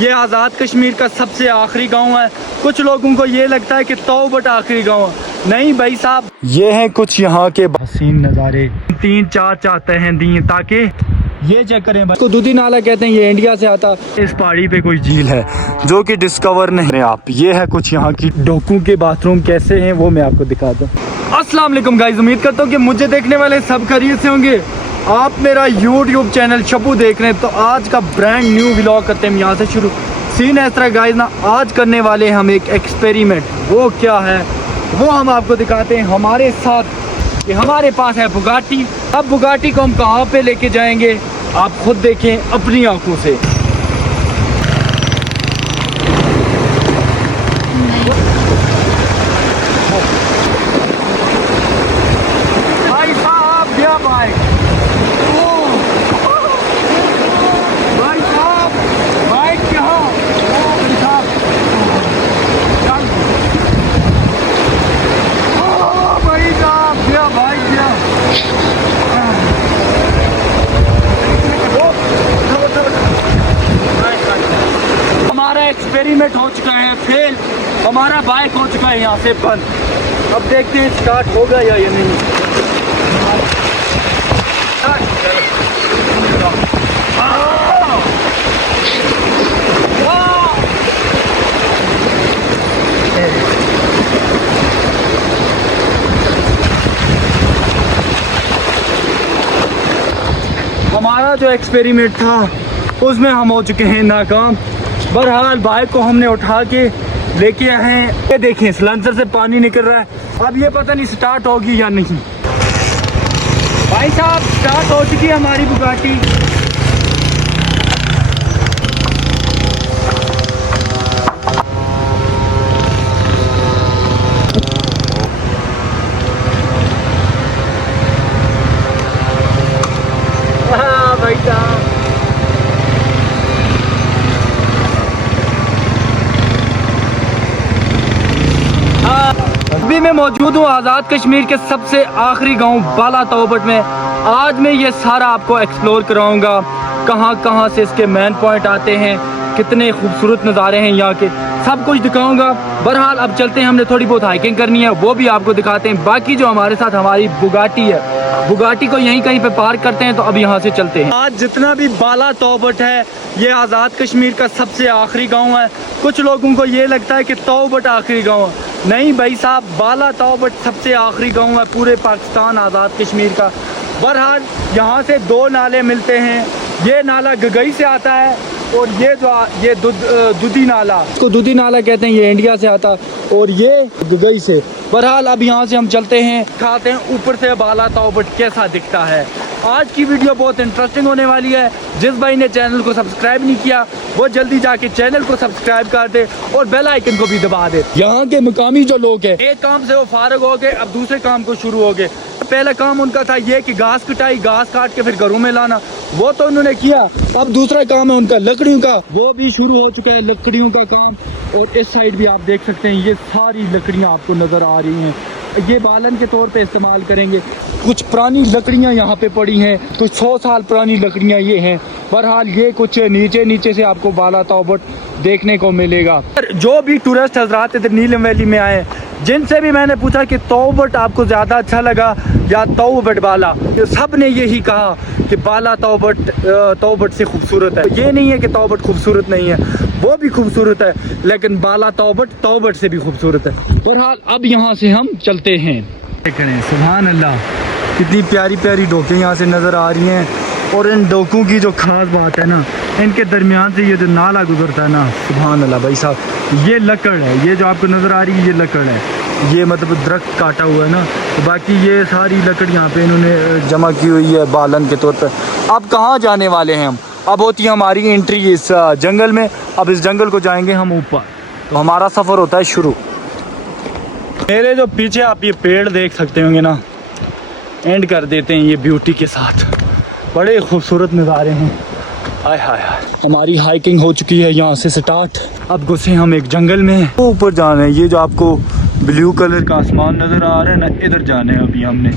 ये आज़ाद कश्मीर का सबसे आखिरी गांव है। कुछ लोगों को ये लगता है कि तौबट आखिरी गांव है। नहीं भाई साहब, ये हैं कुछ यहाँ के हसीन नज़ारे। 3-4 चाहते हैं दिए ताकि ये चेक करें भाई। इसको दूधी नाला कहते हैं, ये इंडिया से आता। इस पहाड़ी पे कोई झील है जो कि डिस्कवर नहीं आप। ये है कुछ यहाँ की डोकू के बाथरूम कैसे हैं वो मैं आपको दिखा दूँ। अस्सलाम वालेकुम गाइस, उम्मीद करता हूँ कि मुझे देखने वाले सब खैरियत से होंगे। आप मेरा YouTube चैनल शबू देख रहे हैं तो आज का ब्रांड न्यू व्लॉग करते हैं हम यहाँ से शुरू। सीन इस तरह गाइस ना, आज करने वाले हम एक एक्सपेरिमेंट। वो क्या है वो हम आपको दिखाते हैं हमारे साथ। कि हमारे पास है बुगाटी। अब बुगाटी को हम कहाँ पे लेके जाएंगे आप खुद देखें अपनी आंखों से। भाई साहब क्या बाइक, भाई साहब बाइक यहाँ, भाई साहब भाई साहब क्या बाइक क्या। हमारा एक्सपेरिमेंट हो चुका है फेल, हमारा बाइक हो चुका है यहाँ से बंद। अब देखते हैं स्टार्ट होगा या ये नहीं। हमारा जो एक्सपेरिमेंट था उसमें हम हो चुके हैं नाकाम। बहरहाल बाइक को हमने उठा के लेके आए हैं। ये देखें सिलेंसर से पानी निकल रहा है। अब ये पता नहीं स्टार्ट होगी या नहीं। भाई साहब स्टार्ट हो चुकी है हमारी बुगाटी। भाई साहब अभी मैं मौजूद हूँ आज़ाद कश्मीर के सबसे आखिरी गांव बाला तौबट में। आज मैं ये सारा आपको एक्सप्लोर कराऊंगा, कहाँ कहाँ से इसके मेन पॉइंट आते हैं, कितने खूबसूरत नज़ारे हैं यहाँ के, सब कुछ दिखाऊंगा। बहरहाल अब चलते हैं, हमने थोड़ी बहुत हाइकिंग करनी है वो भी आपको दिखाते हैं। बाकी जो हमारे साथ हमारी बुगाटी है, बुगाटी को यहीं कहीं पे पार्क करते हैं। तो अब यहाँ से चलते हैं। आज जितना भी बाला तौबट है ये आज़ाद कश्मीर का सबसे आखिरी गांव है। कुछ लोगों को ये लगता है कि तौबट आखिरी गांव है। नहीं भाई साहब, बाला तौबट सबसे आखिरी गांव है पूरे पाकिस्तान आज़ाद कश्मीर का। बहरहाल यहाँ से दो नाले मिलते हैं। ये नाला गगई से आता है और ये दूधी नाला, इसको दूधी नाला कहते हैं, ये इंडिया से आता और ये गगई से। बहरहाल अब यहाँ से हम चलते हैं, खाते हैं ऊपर से बाला तौबट कैसा दिखता है। आज की वीडियो बहुत इंटरेस्टिंग होने वाली है। जिस भाई ने चैनल को सब्सक्राइब नहीं किया वो जल्दी जाके चैनल को सब्सक्राइब कर दे और बेल आइकन को भी दबा दे। यहाँ के मुकामी जो लोग हैं एक काम से वो फारग हो गए, अब दूसरे काम को शुरू हो गए। पहला काम उनका था ये कि घास कटाई, घास काट के फिर घरों में लाना, वो तो उन्होंने किया। अब दूसरा काम है उनका लकड़ियों का, वो भी शुरू हो चुका है लकड़ियों का काम। और इस साइड भी आप देख सकते हैं ये सारी लकड़ियाँ आपको नज़र आ रही हैं। ये बालन के तौर पे इस्तेमाल करेंगे। कुछ पुरानी लकड़ियाँ यहाँ पे पड़ी हैं, कुछ 100 साल पुरानी लकड़ियाँ ये हैं। बहरहाल ये कुछ नीचे से आपको बाला तौबट देखने को मिलेगा। जो भी टूरिस्ट हजरात इधर नीलम वैली में आए, जिनसे भी मैंने पूछा कि तौबट आपको ज़्यादा अच्छा लगा या तौबट बाला, तो सब ने यही कहा कि बाला तौबट से खूबसूरत है। ये नहीं है कि तौबट खूबसूरत नहीं है, वो भी खूबसूरत है, लेकिन बाला तौबट से भी खूबसूरत है। बहरहाल अब यहाँ से हम चलते हैं। देखें सुभान अल्लाह, कितनी प्यारी प्यारी डोकें यहाँ से नज़र आ रही हैं। और इन डोकों की जो ख़ास बात है ना, इनके दरमियान से ये जो नाला गुजरता है ना, सुभान अल्लाह भाई साहब, ये लकड़ है। ये जो आपको नज़र आ रही है ये लकड़ है, ये मतलब दरख्त काटा हुआ है ना, तो बाकी ये सारी लकड़ यहाँ पे इन्होंने जमा की हुई है बालन के तौर पर। अब कहाँ जाने वाले हैं हम? अब होती है हमारी एंट्री इस जंगल में। अब इस जंगल को जाएंगे हम ऊपर, तो हमारा सफ़र होता है शुरू। मेरे जो पीछे आप ये पेड़ देख सकते होंगे ना, एंड कर देते हैं ये ब्यूटी के साथ। बड़े खूबसूरत नज़ारे हैं। हाय हाय हाय, हमारी हाइकिंग हो चुकी है यहाँ से स्टार्ट। अब घुसे हम एक जंगल में, ऊपर जाना है। ये जो आपको ब्लू कलर का आसमान नज़र आ रहा है ना, इधर जाने हैं अभी हमने।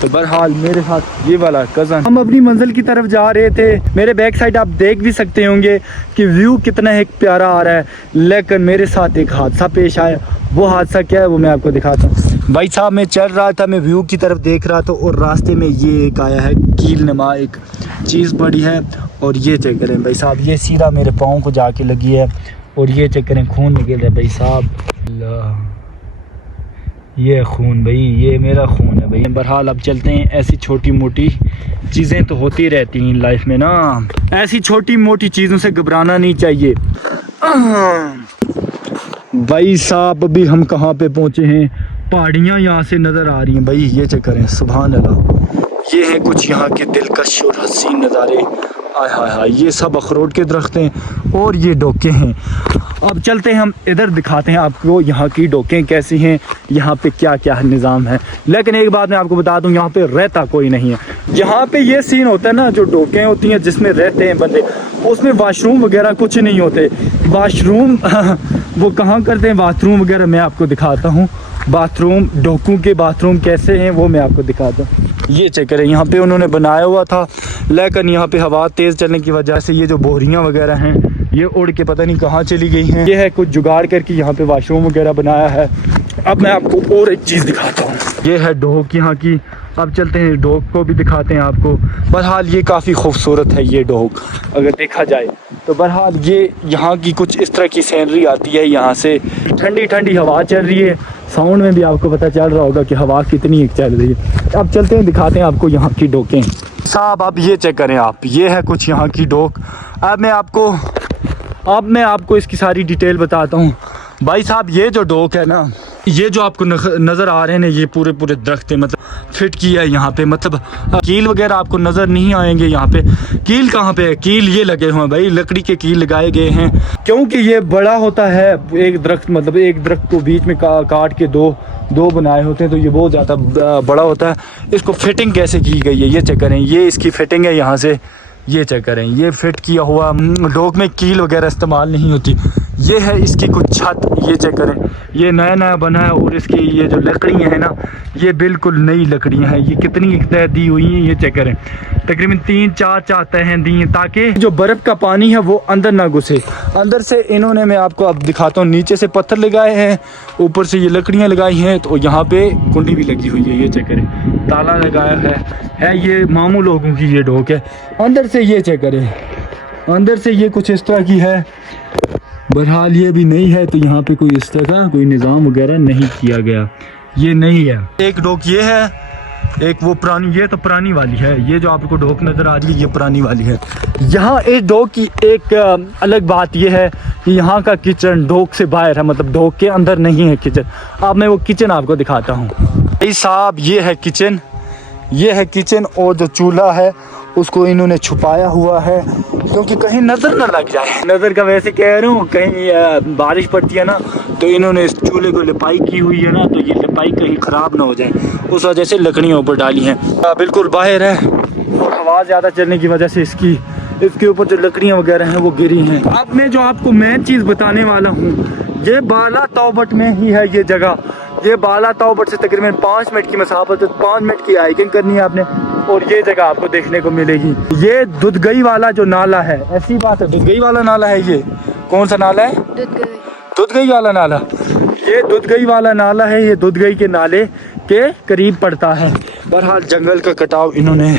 तो बहरहाल मेरे साथ ये वाला कज़न, हम अपनी मंजिल की तरफ जा रहे थे। मेरे बैक साइड आप देख भी सकते होंगे कि व्यू कितना एक प्यारा आ रहा है, लेकिन मेरे साथ एक हादसा पेश आया। वो हादसा क्या है वो मैं आपको दिखाता हूँ। भाई साहब मैं चल रहा था, मैं व्यू की तरफ देख रहा था और रास्ते में ये एक आया है कील नुमा एक चीज़ पड़ी है, और ये चेक करें भाई साहब, ये सीधा मेरे पाँव को जाके लगी है और ये चेक करें खून निकल रहा है भाई साहब। ये खून भाई, ये मेरा खून है भाई। बहरहाल अब चलते हैं। ऐसी छोटी मोटी चीज़ें तो होती रहती हैं लाइफ में ना, ऐसी छोटी मोटी चीज़ों से घबराना नहीं चाहिए। भाई साहब अभी हम कहाँ पे पहुँचे हैं, पहाड़ियाँ यहाँ से नज़र आ रही हैं भाई, ये चेक करें, सुभान अल्लाह। ये है कुछ यहाँ के दिलकश और हसीन नज़ारे। आय हाय हाय, ये सब अखरोट के दरख्त हैं और ये डोके हैं। अब चलते हैं हम इधर, दिखाते हैं आपको यहाँ की डोकें कैसी हैं, यहाँ पे क्या क्या निज़ाम है। लेकिन एक बात मैं आपको बता दूँ, यहाँ पे रहता कोई नहीं है। यहाँ पे ये सीन होता है ना, जो डोकें होती हैं जिसमें रहते हैं बंदे, उसमें वाशरूम वगैरह कुछ नहीं होते। वाशरूम वो कहाँ करते हैं बाथरूम वगैरह, मैं आपको दिखाता हूँ। बाथरूम, डोकू के बाथरूम कैसे हैं वो मैं आपको दिखाता हूँ। ये चेक करें, यहाँ पे उन्होंने बनाया हुआ था, लेकिन यहाँ पे हवा तेज़ चलने की वजह से ये जो बोरियाँ वगैरह हैं ये उड़ के पता नहीं कहाँ चली गई हैं। ये है कुछ जुगाड़ करके यहाँ पे वाशरूम वगैरह बनाया है। अब मैं आपको और एक चीज़ दिखाता हूँ, ये है डोक यहाँ की। अब चलते हैं डोक को भी दिखाते हैं आपको। बहरहाल ये काफ़ी खूबसूरत है ये डोक अगर देखा जाए तो। बहरहाल ये यहाँ की कुछ इस तरह की सीनरी आती है, यहाँ से ठंडी ठंडी हवा चल रही है। साउंड में भी आपको पता चल रहा होगा कि हवा कितनी चल रही है। अब चलते हैं दिखाते हैं आपको यहाँ की डोकें साहब। अब ये चेक करें आप, ये है कुछ यहाँ की डोक। अब मैं आपको इसकी सारी डिटेल बताता हूँ भाई साहब। ये जो डोक है ना, ये जो आपको नज़र आ रहे हैं ना, ये पूरे दरख्त है, मतलब फिट किया है यहाँ पे। मतलब कील वगैरह आपको नज़र नहीं आएंगे यहाँ पे। कील कहाँ पे है, कील ये लगे हुए हैं भाई, लकड़ी के कील लगाए गए हैं, क्योंकि ये बड़ा होता है एक दरख्त, मतलब एक दरख्त को बीच में काट के दो बनाए होते हैं, तो ये बहुत ज़्यादा बड़ा होता है। इसको फिटिंग कैसे की गई है ये चेक करें, ये इसकी फिटिंग है यहाँ से, ये चेक करें, ये फिट किया हुआ। डोक में कील वगैरह इस्तेमाल नहीं होती। ये है इसकी कुछ छत, ये चेक करें, ये नया बना है। और इसकी ये जो लकड़ियाँ हैं ना, ये बिल्कुल नई लकड़ियाँ हैं। ये कितनी तह दी हुई हैं ये चेक करें, तकरीबन 3-4 तहें दी हैं, ताकि जो बर्फ़ का पानी है वो अंदर ना घुसे। अंदर से इन्होंने, मैं आपको अब दिखाता हूँ, नीचे से पत्थर लगाए हैं, ऊपर से ये लकड़ियाँ लगाई हैं, तो यहाँ पे कुंडी भी लगी हुई है, ये चेक करें, ताला लगाया है। ये मामू लोगों की ये डोक है। अंदर से ये चेक करें, अंदर से ये कुछ इस तरह की है। बहरहाल ये भी नहीं है, तो यहाँ पे कोई इस तरह का कोई निज़ाम वगैरह नहीं किया गया, ये नहीं है। एक डोक ये है, एक वो पुरानी, ये तो पुरानी वाली है। ये जो आपको डोक नज़र आ रही है ये पुरानी वाली है। यहाँ इस डोक की एक अलग बात ये है कि यहाँ का किचन डोक से बाहर है, मतलब डोक के अंदर नहीं है किचन। अब मैं वो किचन आपको दिखाता हूँ भाई साहब। ये है किचन, ये है किचन, और जो चूल्हा है उसको इन्होंने छुपाया हुआ है क्योंकि कहीं नज़र ना लग जाए। नज़र का वैसे कह रहा हूँ, कहीं बारिश पड़ती है ना तो इन्होंने इस चूल्हे को लिपाई की हुई है ना, तो ये लिपाई कहीं ख़राब ना हो जाए, उस वजह से लकड़ियाँ ऊपर डाली हैं। बिल्कुल बाहर है और हवा ज़्यादा चलने की वजह से इसके ऊपर जो लकड़ियाँ वगैरह हैं वो गिरी हैं। अब मैं जो आपको मेन चीज़ बताने वाला हूँ, ये बाला तौबट में ही है ये जगह। ये बाला तौबट से तकरीबन 5 मिनट की मसाफत है, 5 मिनट की हाइकिंग करनी है आपने, और ये जगह आपको देखने को मिलेगी। ये दुधगई वाला जो नाला है, ऐसी बात है, दुधगई वाला नाला है। ये कौन सा नाला है? दुधगई वाला नाला। ये दुधगई वाला नाला है, ये दुधगई के नाले के करीब पड़ता है। बहरहाल जंगल का कटाव इन्होंने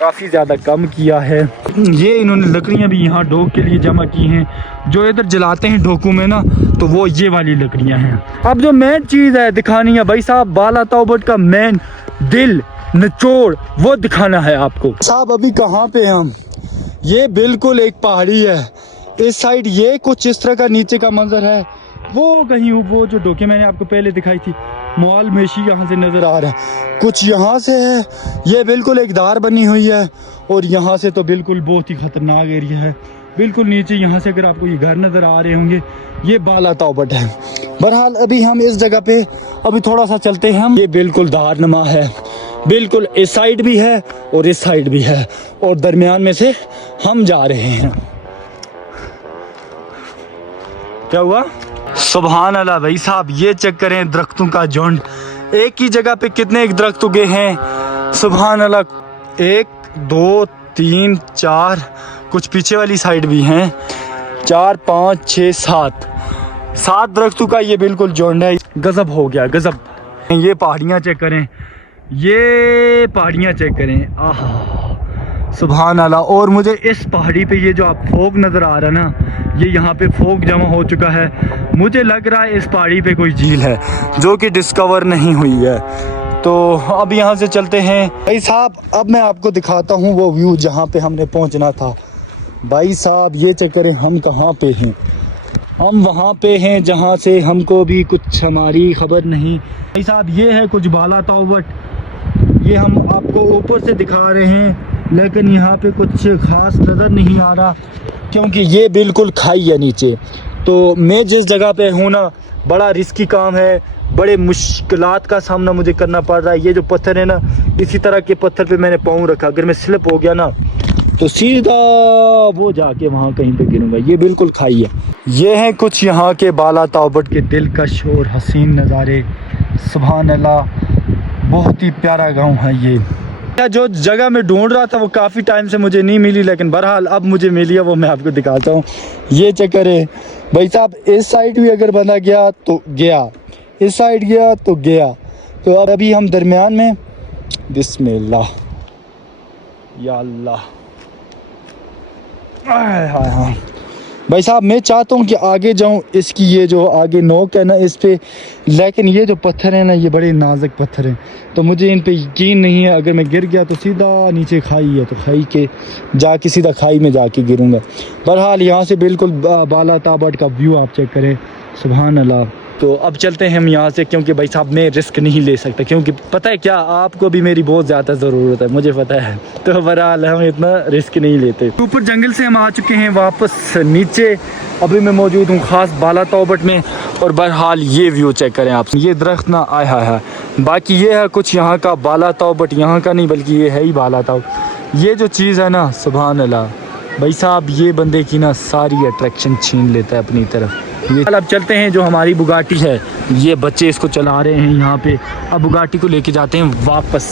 काफ़ी ज़्यादा कम किया है। ये इन्होंने लकड़ियाँ भी यहाँ डोक के लिए जमा की हैं, जो इधर जलाते हैं डोकों में ना, तो वो ये वाली लकड़ियाँ हैं। अब जो मेन चीज़ है दिखानी है भाई साहब, बाला तौबट का मेन दिल निचोड़ वो दिखाना है आपको साहब। अभी कहाँ पे हम, ये बिल्कुल एक पहाड़ी है, इस साइड ये कुछ इस तरह का नीचे का मंजर है। वो कहीं वो जो डोके मैंने आपको पहले दिखाई थी, मॉल मेशी यहाँ से नज़र आ रहा है, कुछ यहाँ से है। ये बिल्कुल एक धार बनी हुई है, और यहाँ से तो बिल्कुल बहुत ही ख़तरनाक एरिया है। बिल्कुल नीचे यहाँ से अगर आपको ये घर नज़र आ रहे होंगे, ये बाला तौबट है। बहरहाल अभी हम इस जगह पे अभी थोड़ा सा चलते हैं हम। ये बिल्कुल धारनुमा है, बिल्कुल इस साइड भी है और इस साइड भी है, और दरमियान में से हम जा रहे हैं। क्या हुआ सुभान अल्लाह भाई साहब, ये चेक करें दरख्तों का झुंड। एक ही जगह पे कितने एक दरख्त उगे हैं, सुभान अल्लाह। 1 2 3 4, कुछ पीछे वाली साइड भी हैं, 4 5 6 7 दरख्तों का ये बिल्कुल झुंड है। गजब हो गया, गजब। ये पहाड़ियाँ चेक करें, ये पहाड़ियाँ चेक करें, आहा सुभान अल्लाह। और मुझे इस पहाड़ी पे ये जो आप फोग नज़र आ रहा है ना, ये यहाँ पे फोग जमा हो चुका है। मुझे लग रहा है इस पहाड़ी पे कोई झील है जो कि डिस्कवर नहीं हुई है। तो अब यहाँ से चलते हैं भाई साहब। अब मैं आपको दिखाता हूँ वो व्यू जहाँ पे हमने पहुँचना था। भाई साहब ये चेक करें, हम कहाँ पे हैं। हम वहाँ पे हैं जहाँ से हमको भी कुछ हमारी खबर नहीं। भाई साहब ये है कुछ बाला तोबट, ये हम आपको ऊपर से दिखा रहे हैं, लेकिन यहाँ पे कुछ ख़ास नज़र नहीं आ रहा क्योंकि ये बिल्कुल खाई है नीचे। तो मैं जिस जगह पे हूँ ना, बड़ा रिस्की काम है, बड़े मुश्किलात का सामना मुझे करना पड़ रहा है। ये जो पत्थर है ना, इसी तरह के पत्थर पे मैंने पाँव रखा, अगर मैं स्लिप हो गया ना तो सीधा वो जाके वहाँ कहीं पे गिरूँगा। ये बिल्कुल खाई है। ये हैं कुछ यहाँ के बाला तोबट के दिलकश और हसीन नज़ारे। सुभान अल्लाह, बहुत ही प्यारा गांव है ये। जो जगह मैं ढूंढ रहा था वो काफ़ी टाइम से मुझे नहीं मिली, लेकिन बहरहाल अब मुझे मिली है, वो मैं आपको दिखाता हूँ। ये चक्कर है भाई साहब, इस साइड भी अगर बंदा गया तो गया, इस साइड गया तो गया। तो अब अभी हम दरमियान में, बिस्मिल्लाह या अल्लाह। हाँ भाई साहब, मैं चाहता हूँ कि आगे जाऊँ, इसकी ये जो आगे नोक है ना इस पे, लेकिन ये जो पत्थर है ना ये बड़े नाजुक पत्थर हैं, तो मुझे इन पे यकीन नहीं है। अगर मैं गिर गया तो सीधा नीचे खाई है, तो खाई के जाके सीधा खाई में जाके गिरूँगा। बहरहाल यहाँ से बिल्कुल बाला तोबट का व्यू आप चेक करें, सुभान अल्लाह। तो अब चलते हैं हम यहाँ से, क्योंकि भाई साहब मैं रिस्क नहीं ले सकता, क्योंकि पता है क्या, आपको भी मेरी बहुत ज़्यादा ज़रूरत है, मुझे पता है। तो बहरहाल हम इतना रिस्क नहीं लेते। ऊपर जंगल से हम आ चुके हैं वापस नीचे। अभी मैं मौजूद हूँ ख़ास बाला तोबट में, और बहरहाल ये व्यू चेक करें आप। ये दरख्त ना आया है, बाकी ये है कुछ यहाँ का बाला तोबट, यहाँ का नहीं बल्कि ये है ही बाला तोबट। ये जो चीज़ है ना, सुभान अल्लाह भाई साहब, ये बंदे की ना सारी अट्रैक्शन छीन लेता है अपनी तरफ। ये अब चलते हैं, जो हमारी बुगाटी है, ये बच्चे इसको चला रहे हैं यहाँ पे। अब बुगाटी को लेके जाते हैं वापस,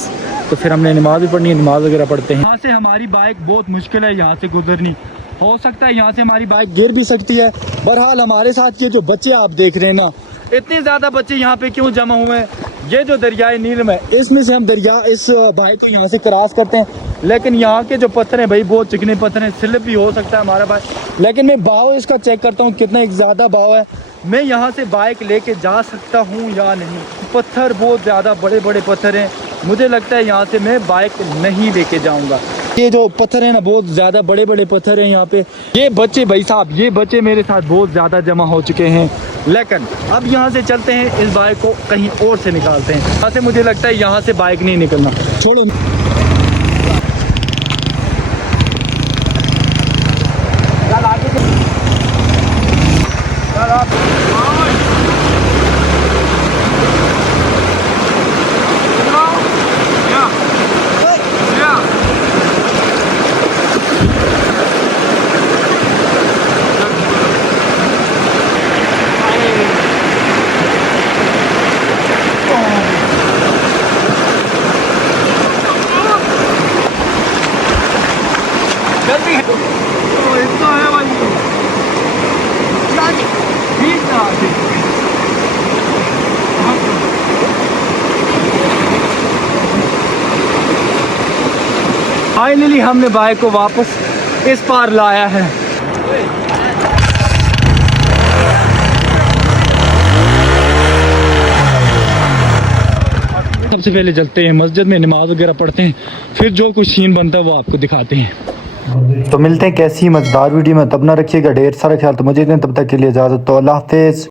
तो फिर हमने नमाज भी पढ़नी है, नमाज वगैरह पढ़ते हैं। यहाँ से हमारी बाइक बहुत मुश्किल है यहाँ से गुजरनी, हो सकता है यहाँ से हमारी बाइक गिर भी सकती है। बहरहाल हमारे साथ ये जो बच्चे आप देख रहे हैं ना, इतने ज़्यादा बच्चे यहाँ पे क्यों जमा हुए हैं, ये जो दरियाए नीलम है इसमें से हम इस बाइक को यहाँ से क्रॉस करते हैं, लेकिन यहाँ के जो पत्थर हैं भाई बहुत चिकने पत्थर हैं, स्लिप भी हो सकता है हमारा बाइक। लेकिन मैं भाव इसका चेक करता हूँ कितना एक ज़्यादा भाव है, मैं यहाँ से बाइक लेके जा सकता हूँ या नहीं। पत्थर बहुत ज़्यादा बड़े बड़े पत्थर हैं, मुझे लगता है यहाँ से मैं बाइक नहीं लेके जाऊँगा। ये जो पत्थर है ना बहुत ज़्यादा बड़े बड़े पत्थर हैं यहाँ पे। ये बच्चे भाई साहब, ये बच्चे मेरे साथ बहुत ज़्यादा जमा हो चुके हैं, लेकिन अब यहाँ से चलते हैं, इस बाइक को कहीं और से निकालते हैं। यहाँ से मुझे लगता है यहाँ से बाइक नहीं निकलना, छोड़ो। फाइनली हमने बाइक को वापस इस पार लाया है। सबसे पहले चलते हैं मस्जिद में, नमाज वगैरह पढ़ते हैं, फिर जो कुछ सीन बनता है वो आपको दिखाते हैं। तो मिलते हैं कैसी मजेदार वीडियो में, तब ना रखिएगा ढेर सारा ख्याल। तो मुझे तब तक के लिए इजाज़त, तो अल्लाह हाफिज़।